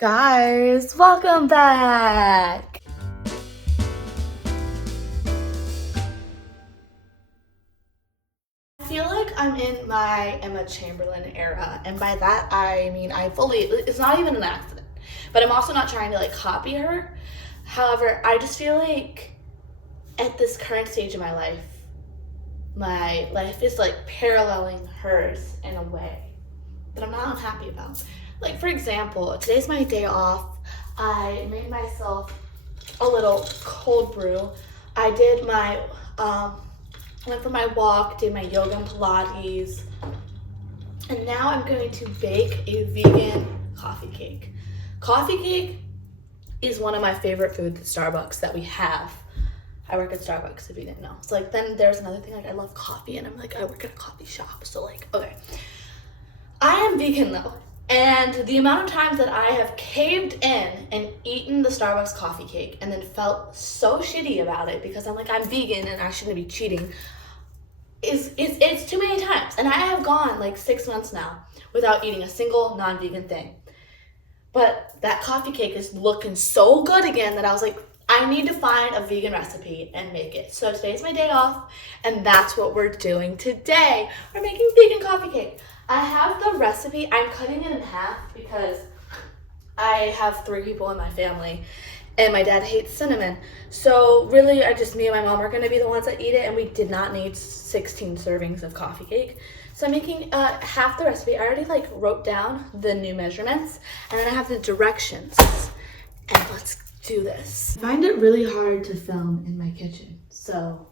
Guys, welcome back. I feel like I'm in my Emma Chamberlain era, and by that I mean it's not even an accident, but I'm also not trying to like copy her. However, I just feel like at this current stage of my life is like paralleling hers in a way that I'm not unhappy about. Like, for example, today's my day off. I made myself a little cold brew. I did went for my walk, did my yoga and Pilates, and now I'm going to bake a vegan coffee cake. Coffee cake is one of my favorite foods at Starbucks that we have. I work at Starbucks, if you didn't know. So like, then there's another thing, like I love coffee, and I'm like, I work at a coffee shop, so like, okay. I am vegan though, and the amount of times that I have caved in and eaten the Starbucks coffee cake and then felt so shitty about it because I'm like, I'm vegan and I shouldn't be cheating, it's too many times. And I have gone like 6 months now without eating a single non-vegan thing. But that coffee cake is looking so good again that I was like, I need to find a vegan recipe and make it. So today's my day off, and that's what we're doing today. We're making vegan coffee cake. I have the recipe. I'm cutting it in half because I have 3 people in my family, and my dad hates cinnamon. So really, me and my mom are going to be the ones that eat it, and we did not need 16 servings of coffee cake. So I'm making half the recipe. I already like wrote down the new measurements, and then I have the directions. And let's do this. I find it really hard to film in my kitchen, so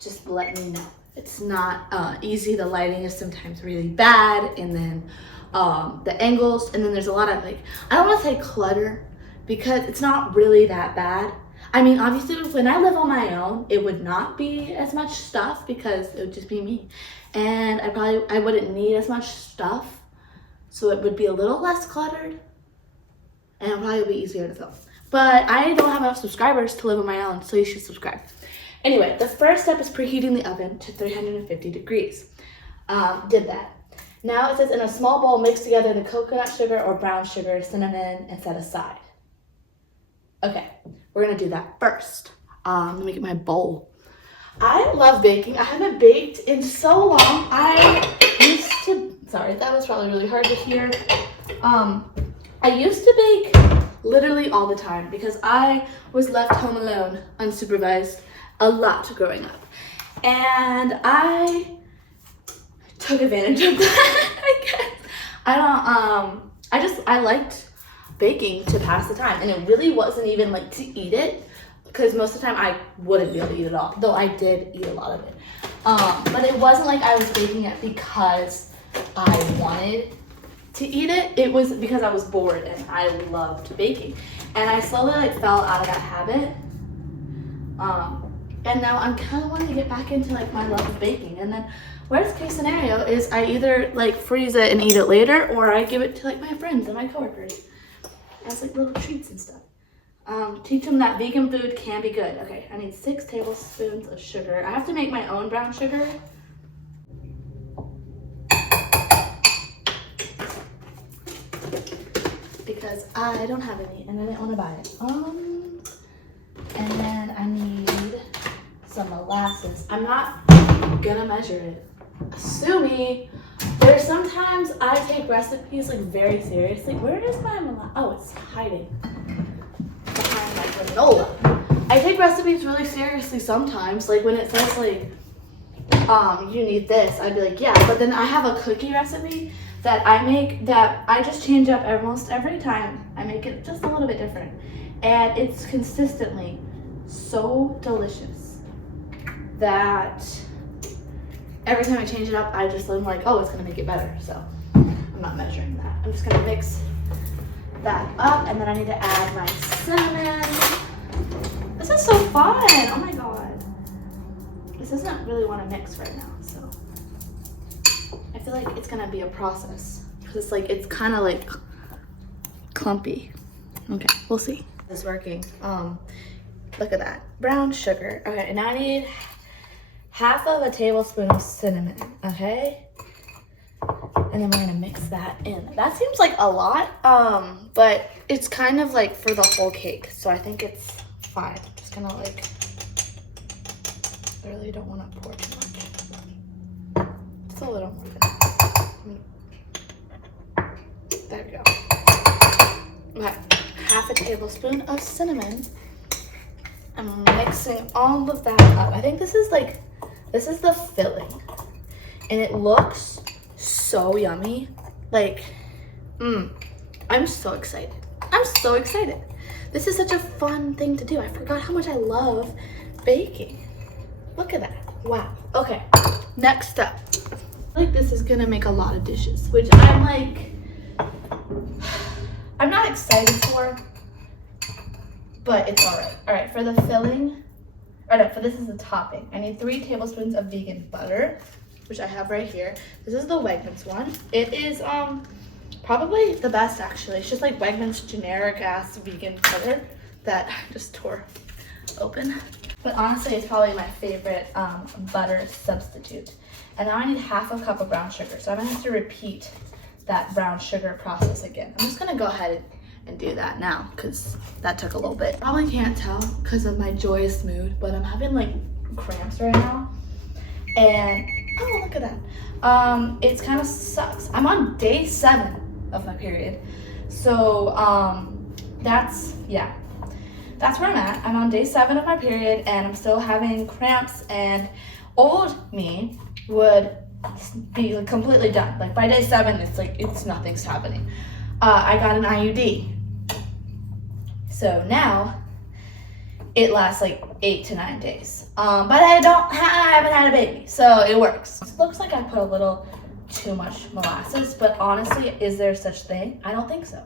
just let me know. It's not easy. The lighting is sometimes really bad, and then the angles, and then there's a lot of like, I don't want to say clutter because it's not really that bad. I mean, obviously when I live on my own, it would not be as much stuff because it would just be me, and I wouldn't need as much stuff, so it would be a little less cluttered, and it probably would be easier to film. But I don't have enough subscribers to live on my own, so you should subscribe. Anyway, the first step is preheating the oven to 350 degrees. Did that. Now it says in a small bowl, mix together the coconut sugar or brown sugar, cinnamon, and set aside. Okay, we're gonna do that first. Let me get my bowl. I love baking. I haven't baked in so long. Sorry, that was probably really hard to hear. I used to bake literally all the time because I was left home alone, unsupervised, a lot growing up. And I took advantage of that, I guess. I liked baking to pass the time, and it really wasn't even like to eat it, because most of the time I wouldn't be able to eat it all, though I did eat a lot of it. But it wasn't like I was baking it because I wanted to eat it. It was because I was bored and I loved baking, and I slowly like fell out of that habit. And now I'm kind of wanting to get back into like my love of baking. And then worst case scenario is I either like freeze it and eat it later, or I give it to like my friends and my coworkers as like little treats and stuff. Teach them that vegan food can be good. Okay, I need 6 tablespoons of sugar. I have to make my own brown sugar. Because I don't have any and I didn't want to buy it. And then I need some molasses. I'm not gonna measure it. Sue me. There's sometimes I take recipes like very seriously. Where is my molasses? Oh, it's hiding behind my granola. I take recipes really seriously sometimes. Like when it says like, you need this, I'd be like, yeah. But then I have a cookie recipe that I make that I just change up almost every time. I make it just a little bit different. And it's consistently so delicious that every time I change it up, I'm like, oh, it's gonna make it better. So I'm not measuring that. I'm just gonna mix that up, and then I need to add my cinnamon. This is so fun. Oh my God. This doesn't really want to mix right now, so I feel like it's gonna be a process because it's kind of like clumpy. Okay, we'll see. It's working. Look at that. Brown sugar. Okay, now I need half of a tablespoon of cinnamon, okay? And then we're gonna mix that in. That seems like a lot, but it's kind of like for the whole cake. So I think it's fine. Just gonna like, I really don't wanna pour too much. Just a little more. There we go. Okay, half a tablespoon of cinnamon. I'm mixing all of that up. I think this is the filling. And it looks so yummy. Like, I'm so excited. I'm so excited. This is such a fun thing to do. I forgot how much I love baking. Look at that. Wow. Okay, next up. I feel like this is gonna make a lot of dishes, which I'm not excited for, but it's all right. All right, for the filling, this is the topping. I need 3 tablespoons of vegan butter, which I have right here. This is the Wegmans one. It is probably the best, actually. It's just like Wegmans generic ass vegan butter that I just tore open. But honestly, it's probably my favorite butter substitute. And now I need half a cup of brown sugar. So I'm gonna have to repeat that brown sugar process again. I'm just gonna go ahead and do that now because that took a little bit. Probably can't tell because of my joyous mood, but I'm having like cramps right now. And oh, look at that. It kind of sucks. I'm on day 7 of my period. So that's where I'm at. I'm on day 7 of my period and I'm still having cramps, and old me would be like completely done. Like by day 7, it's nothing's happening. I got an IUD. So now it lasts like 8 to 9 days. But I haven't had a baby, so it works. It looks like I put a little too much molasses, but honestly, is there such thing? I don't think so.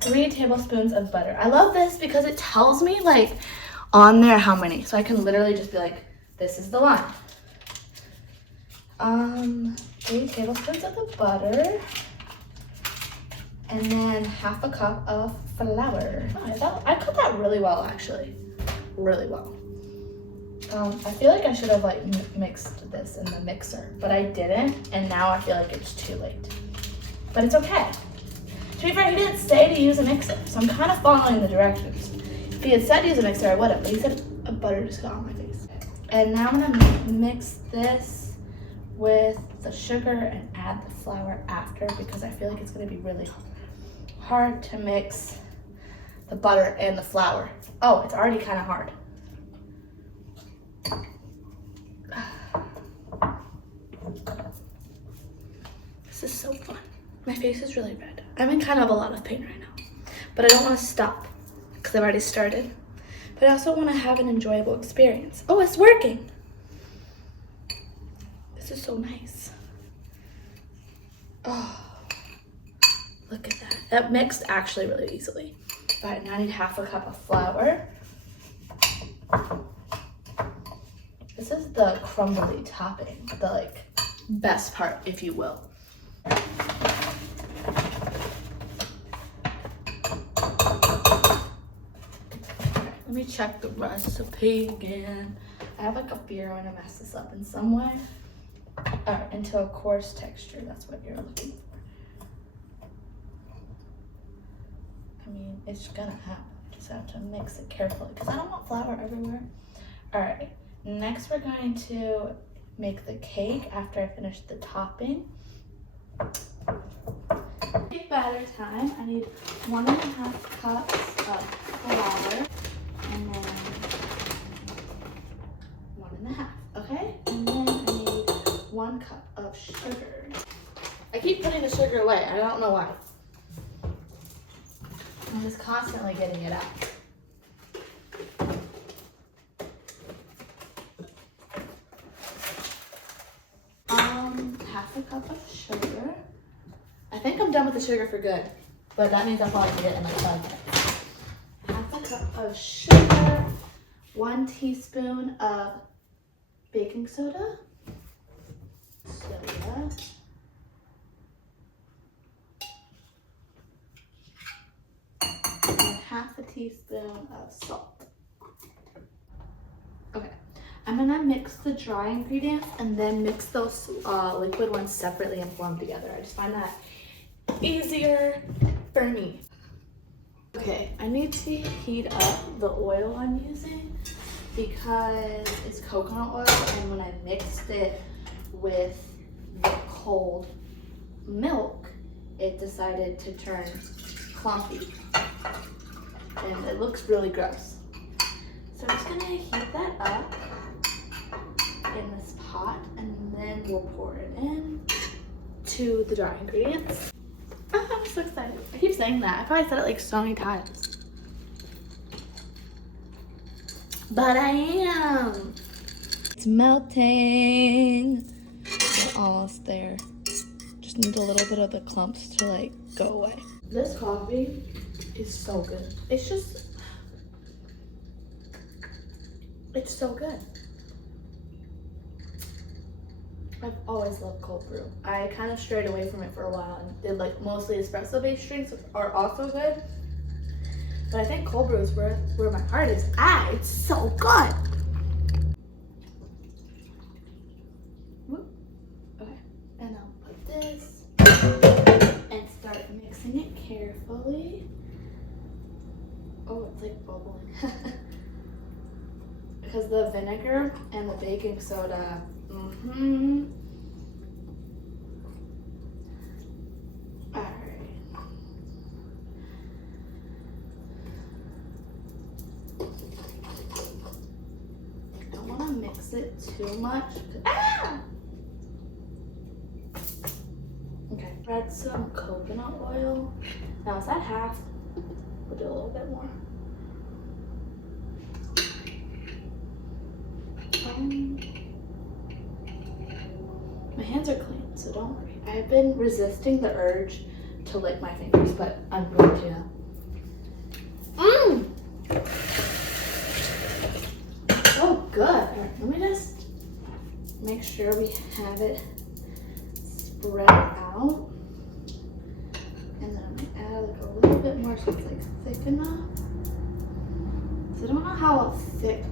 3 tablespoons of butter. I love this because it tells me like on there how many. So I can literally just be like, this is the one. 3 tablespoons of the butter. And then half a cup of flour. Oh, I cooked that really well, actually. Really well. I feel like I should have like mixed this in the mixer, but I didn't, and now I feel like it's too late. But it's okay. To be fair, he didn't say to use a mixer, so I'm kind of following the directions. If he had said to use a mixer, I would have, but he said a butter just got on my face. And now I'm gonna mix this with the sugar and add the flour after, because I feel like it's gonna be really hard to mix the butter and the flour. Oh, it's already kind of hard. This is so fun. My face is really red. I'm in kind of a lot of pain right now, but I don't want to stop because I've already started. But I also want to have an enjoyable experience. Oh, it's working. This is so nice. Oh, look at that. That mixed actually really easily. All right, now I need half a cup of flour. This is the crumbly topping, the like best part, if you will. Let me check the recipe again. I have like a fear I'm gonna mess this up in some way. All right, into a coarse texture, that's what you're looking for. I mean, it's gonna happen. Just have to mix it carefully because I don't want flour everywhere. All right, next we're going to make the cake after I finish the topping. Cake batter time. I need 1.5 cups of flour and then 1.5, okay? And then I need 1 cup of sugar. I keep putting the sugar away. I don't know why. I'm just constantly getting it out. Half a cup of sugar. I think I'm done with the sugar for good, but that means I'll probably get it in like 5 minutes. Half a cup of sugar, 1 teaspoon of baking soda, and half a teaspoon of salt. Okay, I'm gonna mix the dry ingredients and then mix those liquid ones separately and pour them together. I just find that easier for me. Okay, I need to heat up the oil I'm using because it's coconut oil, and when I mixed it with the cold milk, it decided to turn clumpy and it looks really gross. So I'm just gonna heat that up in this pot and then we'll pour it in to the dry ingredients. Oh, I'm so excited. I keep saying that. I probably said it like so many times. But I am. It's melting. We're almost there. Just need a little bit of the clumps to like go away. This coffee is so good. It's so good. I've always loved cold brew. I kind of strayed away from it for a while and did like mostly espresso based drinks, which are also good. But I think cold brew is where my heart is at. It's so good. Whoop. Okay, and I'll put this and start mixing it carefully. Oh, it's like bubbling. Because the vinegar and the baking soda. Alright. I don't want to mix it too much. Ah! Okay, add some coconut oil. Now, is that half? We'll do a little bit more. My hands are clean, so don't worry. I've been resisting the urge to lick my fingers, but I'm going to. So good. All right, let me just make sure we have it spread out. And then I'm going to add like a little bit more so it's like thick enough. So I don't know how thick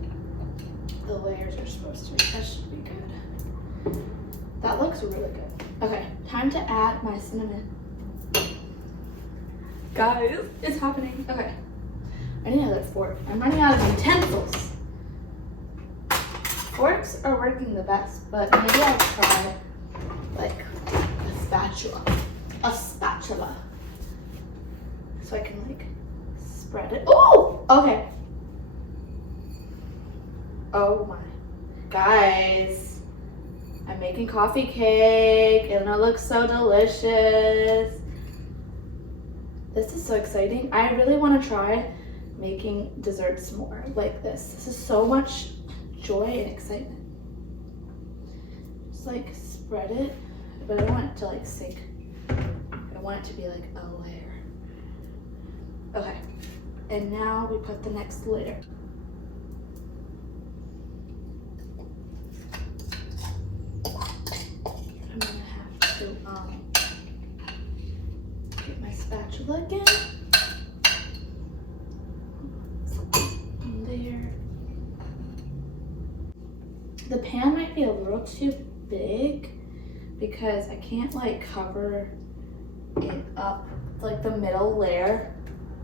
the layers are supposed to be. That should be good. That looks really good. Okay, time to add my cinnamon. Guys, it's happening. Okay, I need another fork. I'm running out of utensils. Forks are working the best, but maybe I'll try like a spatula. A spatula. So I can like spread it. Oh, okay. Oh my, guys, I'm making coffee cake and it looks so delicious. This is so exciting. I really want to try making desserts more like this. This is so much joy and excitement. Just like spread it, but I don't want it to like sink. I want it to be like a layer. Okay, and now we put the next layer. I'm gonna have to get my spatula again. There. The pan might be a little too big because I can't like cover it up, like the middle layer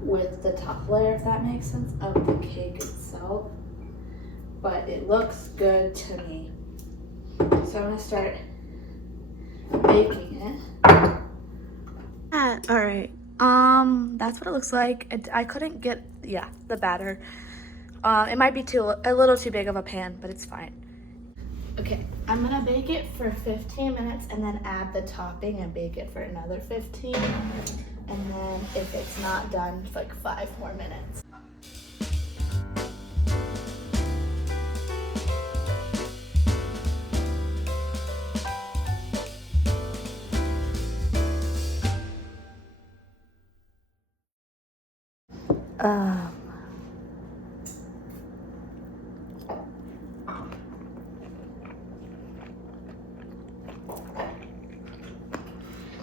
with the top layer, if that makes sense, of the cake itself. But it looks good to me. So I'm gonna start baking it. All right. That's what it looks like. I couldn't get, the batter. It might be a little too big of a pan, but it's fine. Okay, I'm gonna bake it for 15 minutes and then add the topping and bake it for another 15. And then if it's not done, it's like 5 more minutes.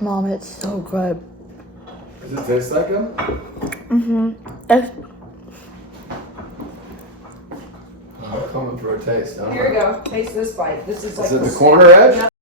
Mom, it's so good. Does it taste like them? Mm-hmm. I'm coming for a taste. Here we go. Taste this bite. This is like Is it the corner edge?